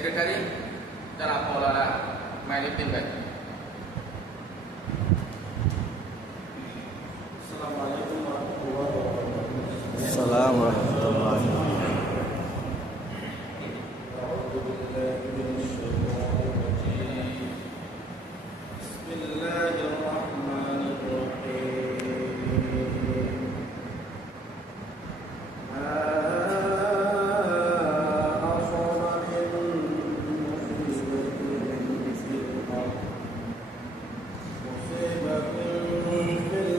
Secretary জনাব মৌলানা মাইনুদ্দিন ভাই। আসসালামু আলাইকুম ওয়া রাহমাতুল্লাহি ওয়া বারাকাতুহু। আসসালামু আলাইকুম। أعوذ بالله من الشيطان الرجيم. بسم الله الرحمن الرحيم. ما أصاب من مصيبة في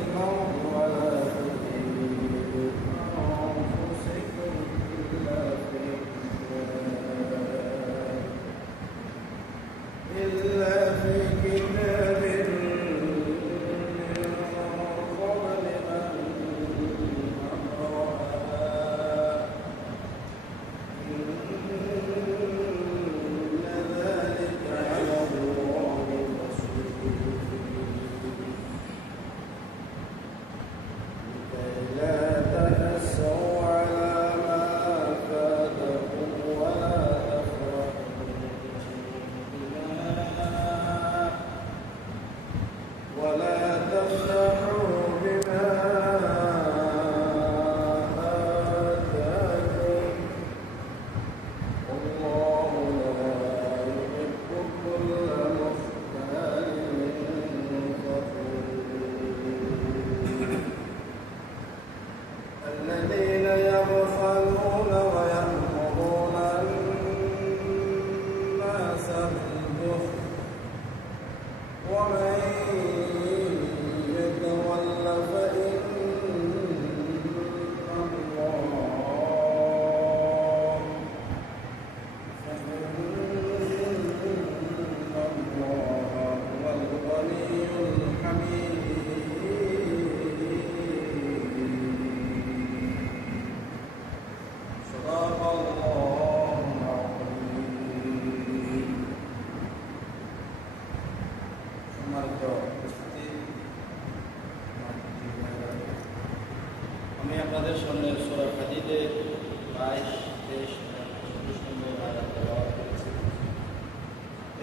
الأرض ولا في أنفسكم إلا في كتاب من قبل أن نبرأها إن ذلك على الله يسير لكي لا تأسوا على ما فاتكم ولا تفرحوا بما آتاكم والله لا يحب كل مختال فخور الذين يبخلون ويأمرون الناس بالبخل ومن يتول فإن الله هو الغني الحميد. صدق الله العظيم. সম্মানিত উপস্থিতি, আমি আপনাদের সামনে সূরা হাদীদের 22, 23 এবং 24 নম্বর আয়াত তেলাওয়াত করেছি।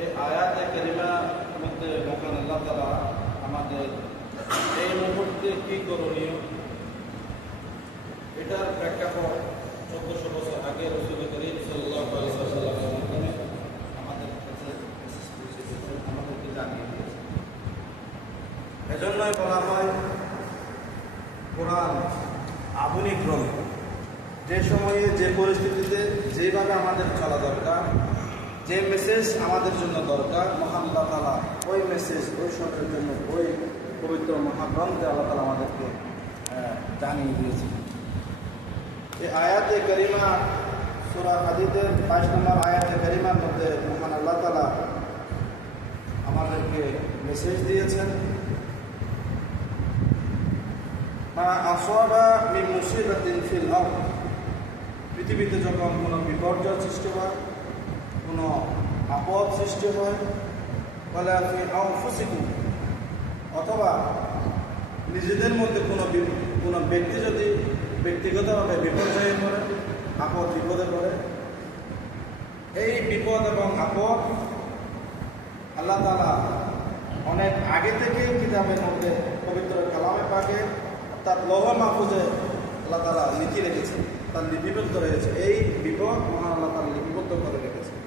এই আয়াতে কারিমার মধ্যে মহান আল্লাহ তাআলা আমাদের এই মুহূর্তে কি করণীয় এটার প্রেক্ষাপট 1400 বছর আগে রাসূল করিম সাল্লাল্লাহু আলাইহি ওয়াসাল্লামের মাধ্যমে আমাদের কাছে আমাদেরকে জানিয়ে দিয়েছেন। এজন্যই বলা হয় কোরআন আধুনিক গ্রন্থ। যে সময়ে যে পরিস্থিতিতে যেভাবে আমাদের চলা দরকার, যে মেসেজ আমাদের জন্য দরকার, মহান আল্লাহ তাআলা ওই মেসেজ ওই সময়ের জন্য ওই পবিত্র মহাগ্রন্থে আল্লাহ তাআলা আমাদেরকে জানিয়ে দিয়েছেন। এই আয়াতে কারিমা সূরা হাদীদের 22 নম্বর আয়াতে কারিমার মধ্যে মহান আল্লাহ তাআলা আমাদেরকে মেসেজ দিয়েছেন, মা আসাবা মিন মুসিবাতিন ফিল আরদ, পৃথিবীতে যখন কোনো বিপর্যয় সৃষ্টি হয়, কোনো আপদ সৃষ্টি হয়, ওয়ালা ফি আনফুসিকুম, অথবা নিজেদের মধ্যে কোনো ব্যক্তি যদি ব্যক্তিগতভাবে বিপর্যয়ে পড়ে, আপদ বিপদে পড়ে, এই বিপদ এবং আপদ আল্লাহ তাআলা অনেক আগে থেকে কিতাবের মধ্যে পবিত্র কালামে পাকে অর্থাৎ লৌহ মাহফুজে আল্লাহ তাআলা লিখে রেখেছেন, তার লিপিবদ্ধ রয়েছে। এই বিপদ মহান আল্লাহ তাআলা লিপিবদ্ধ করে রেখেছেন।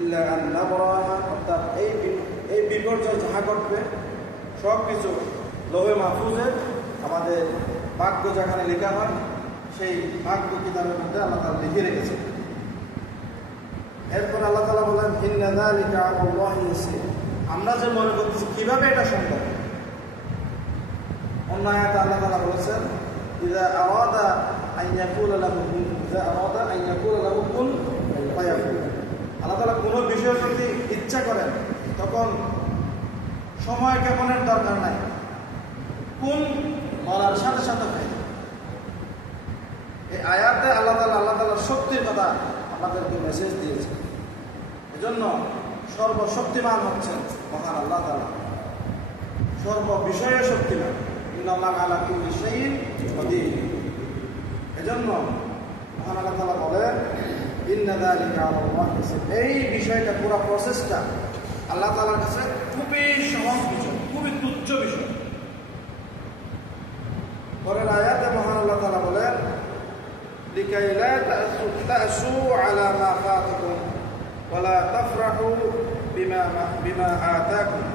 ইল্লা আন নাবরাহা, অর্থাৎ এই বিপর্যয় যাহা ঘটবে সব কিছু লৌহে মাহফুজে আমাদের ভাগ্য যেখানে লেখা হয় সেই ভাগ্য কিতাবের মধ্যে আল্লাহ তাআলা লিখে রেখেছেন। এরপর আল্লাহ তাআলা বলেন, ইন্না যালিকা আলাল্লাহি ইয়াসির, আমরা যে মনে করতেছি কিভাবে এটা সম্ভব। অন্য আয়াতে আল্লাহ তাআলা বলেছেন, ইযা আরাদা আন ইয়াকুলা লাহু কুন ফায়াকুন, আল্লাহ তাআলা কোনো বিষয় যদি ইচ্ছা করেন তখন সময় ক্ষেপণের দরকার নাই, কোন বলার সাথে সাথে হয়। এই আয়াতে আল্লাহ তাআলার শক্তির কথা আমাদেরকে মেসেজ দিয়েছে। এজন্য সর্বশক্তিমান হচ্ছেন মহান আল্লাহ তাআলা, সর্ব বিষয়ে শক্তিমান। ইন্নাল্লাহা আলা কুল্লি শাইইন কাদির। এজন্য মহান আল্লাহ তাআলা বলেন, ইন্না যালিকা আলাল্লাহি ইয়াসির। এই বিষয়টা পুরো প্রসেসটা আল্লাহ তাআলার কাছে খুবই সহজ বিষয়, খুবই তুচ্ছ বিষয়। পরের আয়াতে মহান আল্লাহ তাআলা বলেন, লিকাই লা তা'সু আলা মা ফাতাকুম ওয়া লা তাফরাহু বিমা আতাকুম।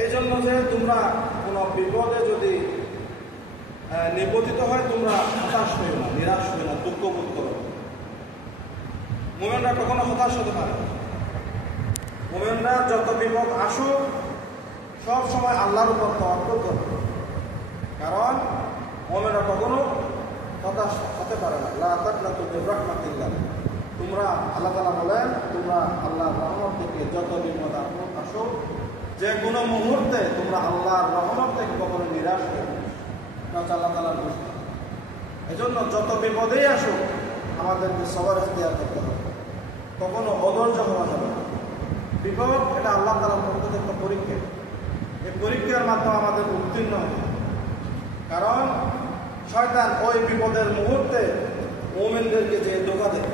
এই জন্য যে তোমরা কোনো বিপদে যদি নিপতিত হয়, তোমরা হতাশ হইও না, নিরাশ হইও না, দুঃখ বোধ করো। মুমিনরা কখনো হতাশ হতে পারে না। মুমিনরা যত বিপদ আসুক সব সময় আল্লাহর উপর তাওয়াক্কুল করবে, কারণ মুমিনরা কখনো হতাশ হতে পারে না। লা তাকনাতু মির রাহমাতিল্লাহ। তোমরা, আল্লাহ তাআলা বলেন, তোমরা আল্লাহর রহমত থেকে যত বিপদ আসুক, যে কোনো মুহূর্তে তোমরা আল্লাহর রহমত থেকে কখনো নিরাশ হয়ে না। আল্লাহ তাআলার ঘোষণা। এজন্য যত বিপদেই আসুক আমাদেরকে সবার ইখতিয়ার করতে হবে, কখনো অধৈর্য হওয়া যাবে না। বিপদ এটা আল্লাহ তাআলার পক্ষ থেকে একটা পরীক্ষা। এই পরীক্ষার মাধ্যমে আমাদের উত্তীর্ণ হতে হবে, কারণ শয়তান ওই বিপদের মুহূর্তে মুমিনদেরকে যে ধোঁকা দেয়।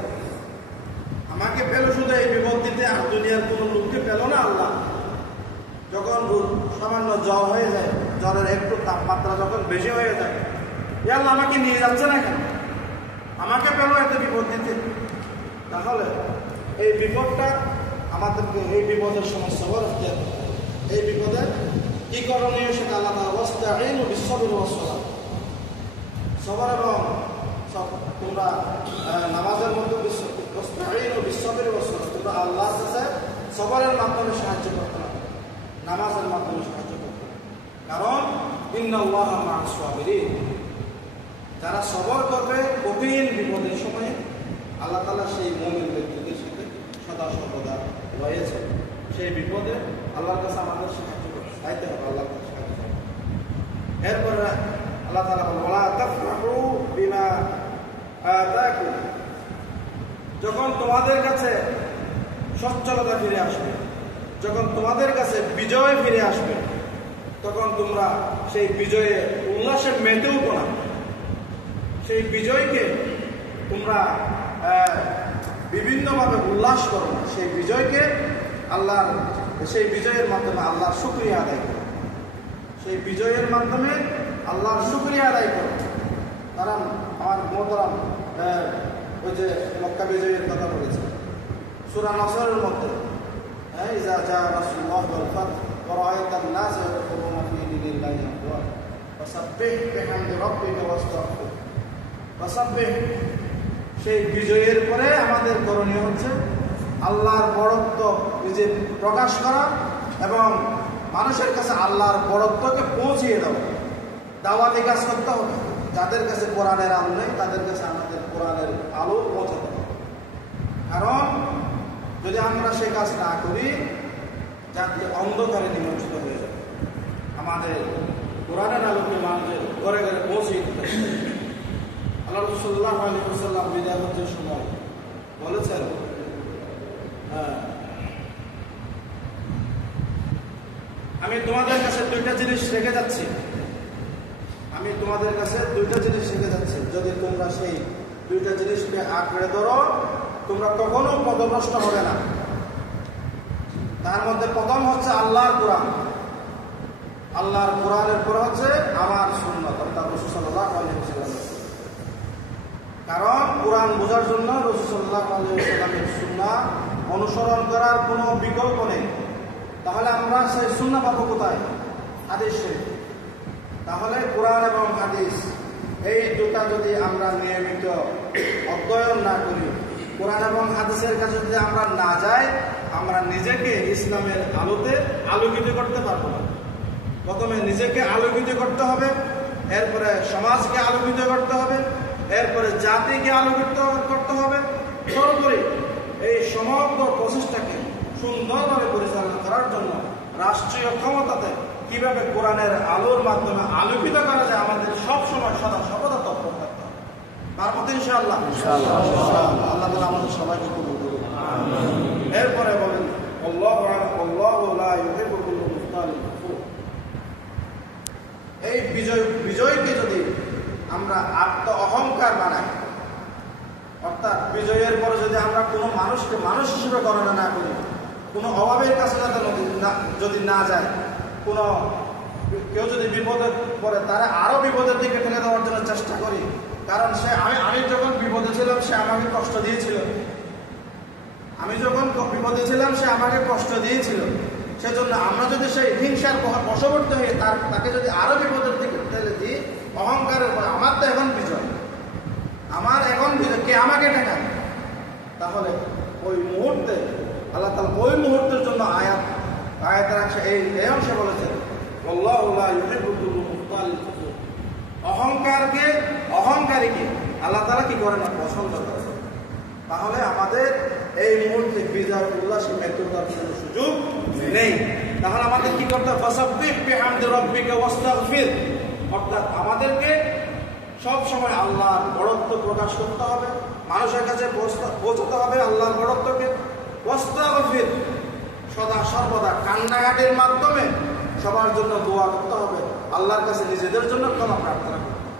আমাকে পেল শুধু এই বিপদ দিতে, আর দুনিয়ার কোনো লোককে পেল না আল্লাহ। যখন সামান্য জ্বর হয়ে যায়, জ্বরের একটু তাপমাত্রা যখন বেশি হয়ে যায়, আল্লাহ আমাকে নিয়ে যাচ্ছে না কেন, আমাকে পেল এত বিপদ দিতে। তাহলে এই বিপদটা আমাদেরকে, এই বিপদের সময় সবর করতে হবে। এই বিপদে কি করণীয় সেটা আল্লাহ তাআলা ওয়াস্তাঈনু বিস-সাবরি ওয়াস-সালাহ। সবর এবং তোমরা নামাজের মধ্যে ওয়াস্তাঈনু বিস-সাবরি ওয়াস-সালাহ, তোমরা আল্লাহর কাছে সবরের মাধ্যমে সাহায্য করতে হবে, নামাজের মাধ্যমে সাহায্য করতে হবে। কারণ ইন্নাল্লাহা মা'আস-সাবিরিন, যারা সবর করবে কঠিন বিপদের সময়ে আল্লাহ তাআলা সেই মুমিন ব্যক্তিদের সাথে সদা সর্বদা রয়েছে। সেই বিপদে আল্লাহর কাছে আমাদের সাহায্য করতে চাইতে হবে, আল্লাহর কাছে সাহায্য করতে। এরপরে আল্লাহ তাআলা বলেন, ওয়ালা তাফরাহু বিমা আতাকুম। যখন তোমাদের কাছে সচ্ছলতা ফিরে আসবে, যখন তোমাদের কাছে বিজয় ফিরে আসবে, তখন তোমরা সেই বিজয়ে উল্লাসে মেতে উঠো না। সেই বিজয়কে তোমরা বিভিন্নভাবে উল্লাস করো না। সেই বিজয়কে আল্লাহর, সেই বিজয়ের মাধ্যমে আল্লাহর শুকরিয়া আদায় করো। সেই বিজয়ের মাধ্যমে আল্লাহর শুকরিয়া আদায় করো। কারণ আমার মোহতারাম ওই যে মক্কা বিজয়ের কথা বলেছে সূরা নাসরের মধ্যে, ইযা জাআ নাসরুল্লাহি ওয়াল ফাতহ ওয়া রাআইতান নাসা ইয়াদখুলুনা ফী দীনিল্লাহি আফওয়াজা ফাসাব্বিহ বিহামদি রাব্বিকা ওয়াস্তাগফির। ফাসাব্বিহ, সেই বিজয়ের পরে আমাদের করণীয় হচ্ছে আল্লাহর বড়ত্ব নিজে প্রকাশ করা এবং মানুষের কাছে আল্লাহর বড়ত্বকে পৌঁছিয়ে দেওয়া। দাওয়াতি কাজ করতে হবে। যাদের কাছে কোরআনের আলো নেই তাদের কাছে আমাদের কোরআনের আলো পৌঁছাতে হবে। কারণ যদি আমরা সেই কাজ না করি, জাতি অন্ধকারে নিমজ্জিত হয়ে যাবে। আমাদের কোরআনের আলোকে মানুষের ঘরে ঘরে পৌঁছে দিতে হবে। আল্লাহ রাসূল সাল্লাল্লাহু আলাইহি ওয়াসাল্লাম বিদায় হজ্জের সময় বলেছেন, আমি তোমাদের কাছে দুইটা জিনিস রেখে যাচ্ছি, আমি তোমাদের কাছে দুইটা জিনিস রেখে যাচ্ছি, যদি তোমরা সেই দুইটা জিনিসকে আঁকড়ে ধরো তোমরা কখনো পথভ্রষ্ট হবে না। তার মধ্যে প্রথম হচ্ছে আল্লাহর কোরআন। আল্লাহর কোরআনের পর হচ্ছে আমার সুন্নাত, অর্থাৎ রাসূল সাল্লাল্লাহু আলাইহি ওয়াসাল্লাম। কারণ কোরআন বোঝার জন্য রাসূল সাল্লাল্লাহু আলাইহি ওয়াসাল্লামের সুন্নাহ অনুসরণ করার কোনো বিকল্প নেই। তাহলে আমরা সেই সুন্নাহ পাবো কোথায়? হাদিস শরীফ। তাহলে কোরআন এবং হাদিস এই দুটা যদি আমরা নিয়মিত অধ্যয়ন না করি, কোরআন এবং হাদিসের কাছে যদি আমরা না যাই, আমরা নিজেকে ইসলামের আলোতে আলোকিত করতে পারবো না। প্রথমে নিজেকে আলোকিত করতে হবে, এরপরে সমাজকে আলোকিত করতে হবে, এরপরে জাতিকে আলোকিত করতে হবে। সর্বোপরি এই সমগ্র প্রচেষ্টাকে সুন্দরভাবে পরিচালনা করার জন্য রাষ্ট্রীয় ক্ষমতাতে কিভাবে কোরআনের আলোর মাধ্যমে আলোকিত করা যায় আমাদের সবসময় সদা সর্বদা তৎপর থাকতে হবে। পারবো তো ইনশাআল্লাহ? আল্লাহ তাআলা আমাদের সবাইকে কবুল করুন। এরপরে বলেন, আল্লাহু লা ইউহিব্বু কুল্লা মুখতালিন ফখুর। এই বিজয়কে যদি আমরা আত্ম অহংকার বানাই, অর্থাৎ বিজয়ের পরে যদি আমরা কোনো মানুষকে মানুষ হিসেবে গণনা না করি, কোনো অভাবের কাছে যদি না যায়, কোনো কেউ যদি বিপদে পড়ে তারা আরো বিপদের দিকে ফেলে দেওয়ার জন্য চেষ্টা করি, কারণ সে আমি যখন বিপদে ছিলাম সে আমাকে কষ্ট দিয়েছিল, আমি যখন বিপদে ছিলাম সে আমাকে কষ্ট দিয়েছিল, সেজন্য আমরা যদি সেই হিংসার বশবর্তী হয়ে তাকে যদি আরো বিপদের দিকে ফেলে দিই, অহংকারের পর আমার তো এখন বিজয়, আমার এখন বিজয়, কে আমাকে ঠেকায়, তাহলে ওই মুহূর্তে আল্লাহ তাআলা ওই মুহূর্তের জন্য আয়াতের অংশে এই অংশে বলেছেন আল্লাহু লা ইউহিব্বুল মুখতালিন ফখুর, অহংকারীকে আল্লাহ তাআলা কি করে না, পছন্দ করে। তাহলে আমাদের এই মুহূর্তে বিজয় উল্লাসে মৃত্যুর কোনো সুযোগ নেই। তাহলে আমাদের কি করতে হবে, ফাসাব্বিহ বিহামদি রাব্বিকা ওয়াস্তাগফির, অর্থাৎ আমাদেরকে সব সময় আল্লাহর বড়ত্ব প্রকাশ করতে হবে, মানুষের কাছে পৌঁছতে হবে আল্লাহর বড়ত্বকে, ওয়াস্তাগফির, সদা সর্বদা কান্নাকাটির মাধ্যমে সবার জন্য দোয়া করতে হবে, আল্লাহর কাছে নিজেদের জন্য ক্ষমা প্রার্থনা করতে হবে।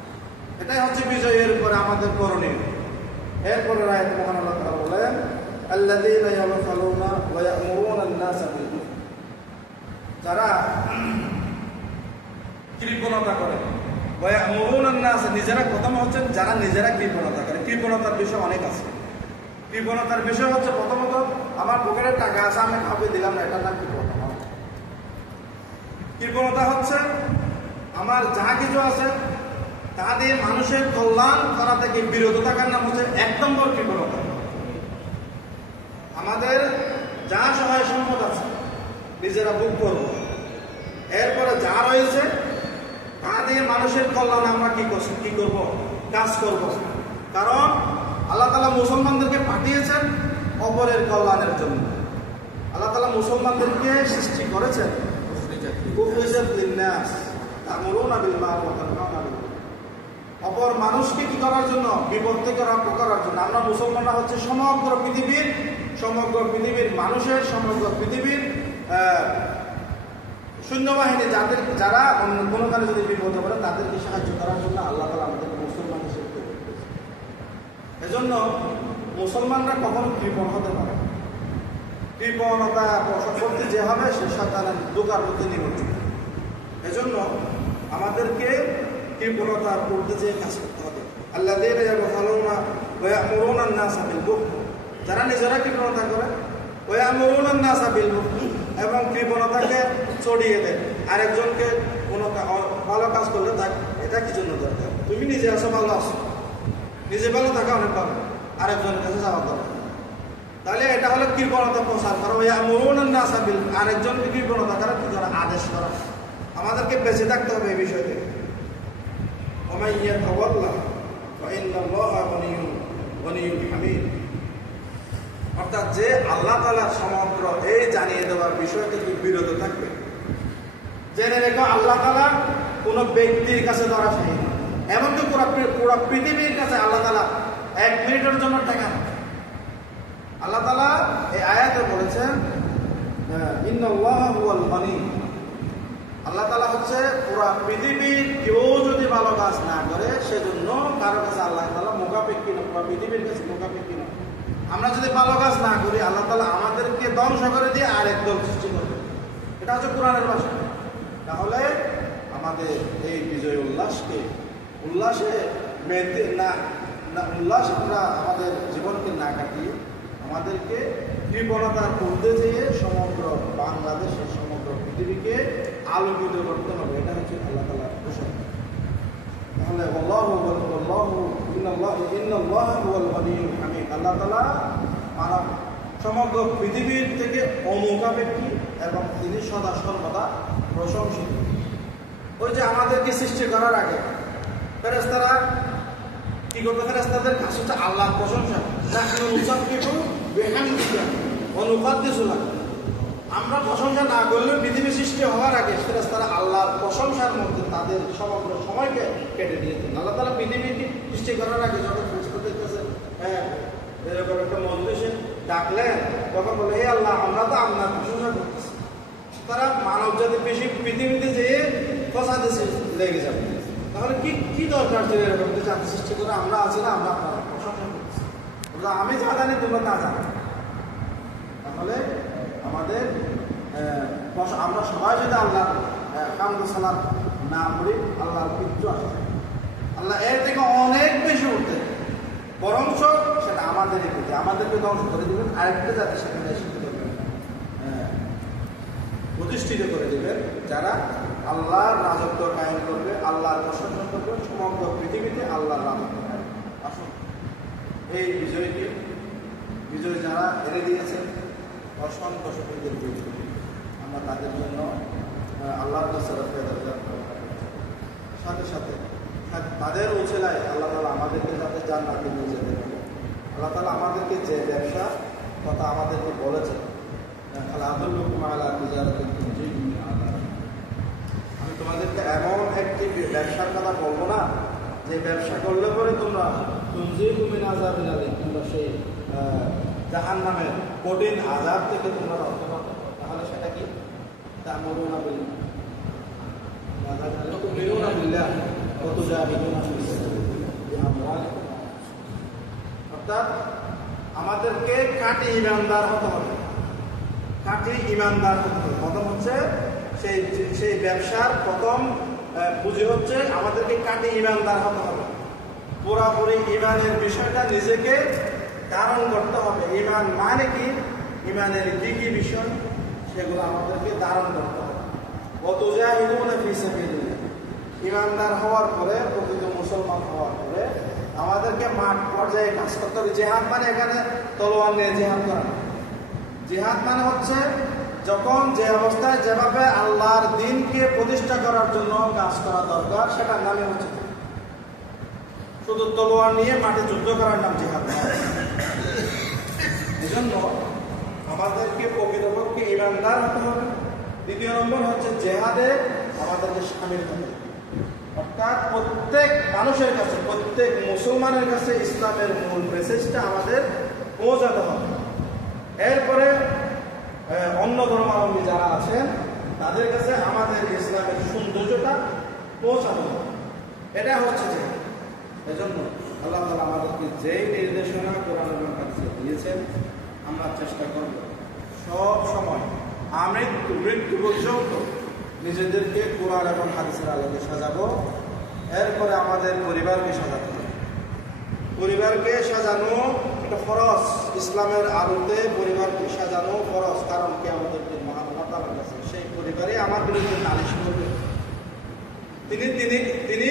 এটাই হচ্ছে বিজয়ের পরে আমাদের করণীয়। এরপরে আয়াতে মহান আল্লাহ তাআলা বলেন আল্লাযীনা ইয়াবখালুনা ওয়া ইয়া'মুরুনা আন-নাসা বিল বুখল, যারা কৃপণতা করে, ওয়া ইয়া'মুরুনা আন-নাস, নিজেরা প্রথম হচ্ছেন যারা নিজেরা কৃপণতা করে। কৃপণতার বিষয় অনেক আছে। কৃপণতার বিষয় হচ্ছে প্রথমত আমার পকেটে টাকা আছে আমি কাউকে দিলাম না, এটা না কৃপণতা। কৃপণতা হচ্ছে আমার যা কিছু আছে তা দিয়ে মানুষের কল্যাণ করা থেকে বিরত থাকার নাম হচ্ছে 1 নম্বর কৃপণতা। আমাদের যা সহায় সম্পদ আছে নিজেরা ভোগ করব, এরপরে যা রয়েছে তা দিয়ে মানুষের কল্যাণ আমরা কি করব, কাজ করব। কারণ আল্লাহ তাআলা মুসলমানদেরকে পাঠিয়েছেন অপরের কল্যাণের জন্য। আল্লাহ তাআলা মুসলমানদেরকে সৃষ্টি করেছেন উখরিজাত লিন-নাস তা'মুরুনা বিল মা'রুফ ওয়া তানহাউনা আনিল মুনকার, অপর মানুষকে কি করার জন্য, বিপদ থেকে রক্ষা করার জন্য। আমরা মুসলমানরা হচ্ছে সমগ্র পৃথিবীর মানুষের, সমগ্র পৃথিবীর সৈন্যবাহিনী যারা অন্য কোনো কারণে যদি বিপদে পড়ে তাদেরকে সাহায্য করার জন্য আল্লাহ তাআলা আমাদেরকে মুসলমান হিসেবে তৈরি করেছেন। এজন্য মুসলমানরা কখনো কৃপণ হতে পারে না। কৃপণতা প্রসব করতে যে হবে সে শয়তানের দোকার প্রতি নির্ভরশীল। এজন্য আমাদেরকে কৃপণতার ঊর্ধ্বে যে কাজ করতে হবে। আল্লাযীনা ইয়াবখালুনা ওয়া ইয়া'মুরুনা আন-নাসা বিল বুখল, যারা নিজেরা কৃপণতা করে, ওয়া ইয়া'মুরুনা আন-নাসা বিল বুখল, এবং কৃপণতাকে ছড়িয়ে দেয় আরেকজনকে। কোনো ভালো কাজ করলে থাক, এটা কি জন্য দরকার, তুমি নিজে আসো ভালো আসো, নিজে ভালো থাকা অনেক ভালো, আরেকজনের কাছে যাওয়া দরকার। তাহলে এটা হলো কৃপণতা প্রচার করা, ওয়া ইয়া'মুরুনা আন-নাসা বিল, আরেকজনকে কৃপণতা করা কি করা, আদেশ করা। আমাদেরকে বেঁচে থাকতে হবে এই বিষয় থেকে। ومن يتولى فإن الله غني حميد, অর্থাৎ যে আল্লাহ তাআলার সমগ্র এই জানিয়ে দেওয়ার বিষয় থেকে বিরত থাকবে, জেনে রেখো আল্লাহ তাআলা কোন ব্যক্তির কাছে ধরাশায়ী না, এমনকি পুরো পৃথিবীর কাছে আল্লাহ তাআলা 1 মিনিটের জন্য টাকা না। আল্লাহ তাআলা এই আয়াতে বলেছেন ইন্নাল্লাহা হুয়াল গনি, আল্লাহ তাআলা হচ্ছে পুরো পৃথিবীর কেউ যদি ভালো কাজ না করে সেজন্য কারো কাছে আল্লাহ তাআলা মুখাপেক্ষী না, পুরো পৃথিবীর কাছে মুখাপেক্ষী না। আমরা যদি ভালো কাজ না করি আল্লাহ তাআলা আমাদেরকে ধ্বংস করে দিয়ে আরেক দল সৃষ্টি করবে। এটা হচ্ছে কোরআনের ভাষা। তাহলে আমাদের এই বিজয় উল্লাসে আমরা আমাদের জীবনকে না কাটিয়ে আমাদেরকে কৃপণতার ঊর্ধ্বে যেয়ে সমগ্র বাংলাদেশের সমগ্র পৃথিবীকে আলোকিত করতে হবে। এটা হচ্ছে আল্লাহ তাআলার ঘোষণা। তাহলে আল্লাহ তাআলা মানব সমগ্র পৃথিবীর থেকে অমুখাপেক্ষী এবং তিনি সদা সর্বদা প্রশংসিত। ওই যে আমাদেরকে সৃষ্টি করার আগে ফেরেশতারা কি করতো, ফেরেশতাদের কাজ হচ্ছে আল্লাহর প্রশংসা। আমরা প্রশংসা না করলে পৃথিবী সৃষ্টি হওয়ার আগে ফেরেশতারা আল্লাহর প্রশংসার মধ্যে তাদের সমগ্র সময়কে কেটে দিয়েছেন। আল্লাহ তাআলা পৃথিবীকে সৃষ্টি করার আগে যখন ফেরেশতা দেখতেছেন এরকম একটা মজলিসে ডাকলেন, তখন বলে হে আল্লাহ আমরা তো আপনার প্রশংসা করতেছি। তারা মানব জাতি বেশি পৃথিবীতে যেয়ে ফসাদে লেগে যাবে। তাহলে কি দরকার ছিল এরকম জাতি সৃষ্টি করে আমরা আছি না, আমরা আপনার প্রশংসা করতেছি। আমি যা জানি তোমরা তা জানো। তাহলে আমাদের আমরা সবাই যদি আল্লাহ কামরুল সালাম না পড়ি, আল্লাহর কিচ্ছু আসে, আল্লাহ এর থেকে অনেক বেশি উঠতে, বরঞ্চ সেটা আমাদেরই প্রতি, আমাদেরকে ধ্বংস করে দেবেন, আরেকটা জাতি সেখানে প্রতিষ্ঠিত করে দেবেন, যারা আল্লাহর রাজত্ব কায়েম করবে, আল্লাহর প্রশংসা করবে, সমগ্র পৃথিবীতে আল্লাহর রাজত্ব কায়েম। আসুন এই বিজয় যারা এনে দিয়েছেন অসংখ্য শহীদের বিজয়, আমরা তাদের জন্য আল্লাহর সাথে সাথে তাদের উছেলায় আল্লাহ তাআলা আমাদেরকে যাতে জান্নাতে নিয়ে যেতে পারে। আল্লাহ তাআলা আমাদেরকে যে ব্যবসা কথা আমাদেরকে বলেছেন, আমি তোমাদেরকে এমন একটি ব্যবসার কথা বলবো না যে ব্যবসা করলে পরে তোমরা সেই জাহান্নামের কঠিন আযাব থেকে তোমরা রক্ষা পাবে। তাহলে সেটা কি? অর্থাৎ আমাদেরকে খাঁটি ইমানদার হতে হবে, খাঁটি ইমানদার হতে হবে। প্রথম হচ্ছে সেই ব্যবসার প্রথম পুঁজি হচ্ছে আমাদেরকে খাঁটি ইমানদার হতে হবে। পুরাপুরি ইমানের বিষয়টা নিজেকে ধারণ করতে হবে। ইমান মানে কি, ইমানের কি কি বিষয় সেগুলো আমাদেরকে ধারণ করতে হবে। ইমানদার হওয়ার পরে, প্রকৃত মুসলমান হওয়ার পরে আমাদেরকে মাঠ পর্যায়ে কাজ করতে হবে। জিহাদ মানে এখানে তলোয়ার নিয়ে জিহাদ করা। জিহাদ মানে হচ্ছে যখন যে অবস্থায় যেভাবে আল্লাহর দ্বীনকে প্রতিষ্ঠা করার জন্য কাজ করা দরকার, সেটার নামে হচ্ছে শুধু তলোয়ার নিয়ে মাঠে যুদ্ধ করার নাম জিহাদ। এজন্য আমাদেরকে প্রকৃতপক্ষে ইমানদার হতে হবে। দ্বিতীয় নম্বর হচ্ছে জিহাদে আমাদেরকে শামিল হতে হবে। অর্থাৎ প্রত্যেক মানুষের কাছে, প্রত্যেক মুসলমানের কাছে ইসলামের মূল মেসেজটা আমাদের পৌঁছাতে হবে। এরপরে অন্য ধর্মাবলম্বী যারা আছেন তাদের কাছে আমাদের ইসলামের সৌন্দর্যটা পৌঁছাতে হবে। এটা হচ্ছে যে এজন্য আল্লাহ তাআলা আমাদেরকে যেই নির্দেশনা কোরআন এবং হাদিসে দিয়েছেন, আমরা চেষ্টা করব সব সময় মৃত্যু পর্যন্ত নিজেদেরকে কোরআন এবং হাদিসের আলোকে সাজাবো। এরপরে আমাদের পরিবারকে সাজাতে হবে। পরিবারকে সাজানো একটা ফরজ, ইসলামের আলোতে পরিবারকে সাজানো ফরজ। কারণ কি, আমাদেরকে মহান আল্লাহ তাআলার কাছে সেই পরিবারে আমার বিরুদ্ধে নালিশ করবে। তিনি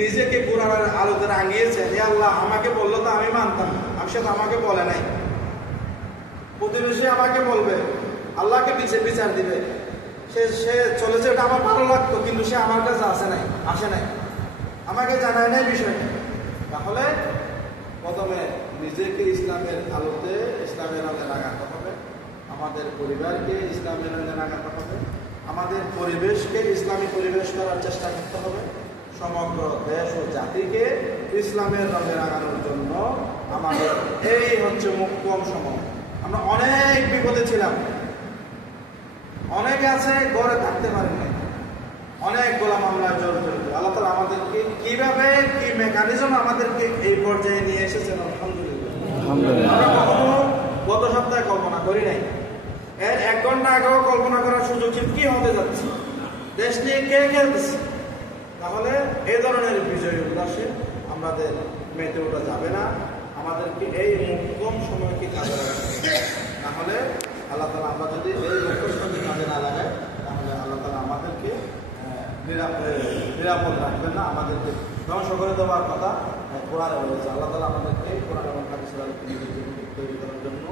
নিজেকে কোরআনের আলোতে রাঙিয়েছেন। হে আল্লাহ, আমাকে বললো তো আমি মানতাম, আমি সেটা আমাকে বলে নাই। প্রতিবেশী আমাকে বলবে, আল্লাহকে বিচার দিবে। সে চলেছে, ওটা আমার ভালো লাগতো, কিন্তু সে আমার কাছে আসে নাই, আমাকে জানায় নাই বিষয়টা। তাহলে প্রথমে নিজেকে ইসলামের আলোতে, ইসলামের আলোতে রাখাতে হবে, আমাদের পরিবারকে ইসলামের আলোতে রাখাতে হবে, আমাদের পরিবেশকে ইসলামী পরিবেশ করার চেষ্টা করতে হবে, সমগ্র দেশ ও জাতিকে ইসলামের রঙে রাখানোর জন্য আমাদের এই হচ্ছে মোক্ষম সময়। আমরা অনেক বিপদে ছিলাম, অনেকে আছে ঘরে থাকতে পারে না, অনেক গোলাম মামলায় জড়িত। আল্লাহ তাআলা আমাদেরকে কিভাবে, কি মেকানিজম আমাদেরকে এই পর্যায়ে নিয়ে এসেছেন, আলহামদুলিল্লাহ। আমরা কখনো গত সপ্তাহে কল্পনা করি নাই, এর 1 ঘন্টা আগেও কল্পনা করার সুযোগ ছিল কি হতে যাচ্ছে, দেশ নিয়ে কে খেলতেছে। তাহলে এই ধরনের বিজয় উল্লাসে আমাদের মেতে ওঠা যাবে না। আমাদেরকে এই মোক্ষম সময়কে কাজে লাগাতে হবে। তাহলে আল্লাহ তাআলা, আমরা যদি এই মোক্ষম সময়কে কাজে না লাগাই, তাহলে আল্লাহ তাআলা আমাদেরকে নিরাপদ রাখবেন না, আমাদেরকে ধ্বংস করে দেওয়ার কথা কোরআনে বলেছে। আল্লাহ তাআলা আমাদেরকে কোরআন এবং হাদিসের আলোকে তৈরি করার জন্য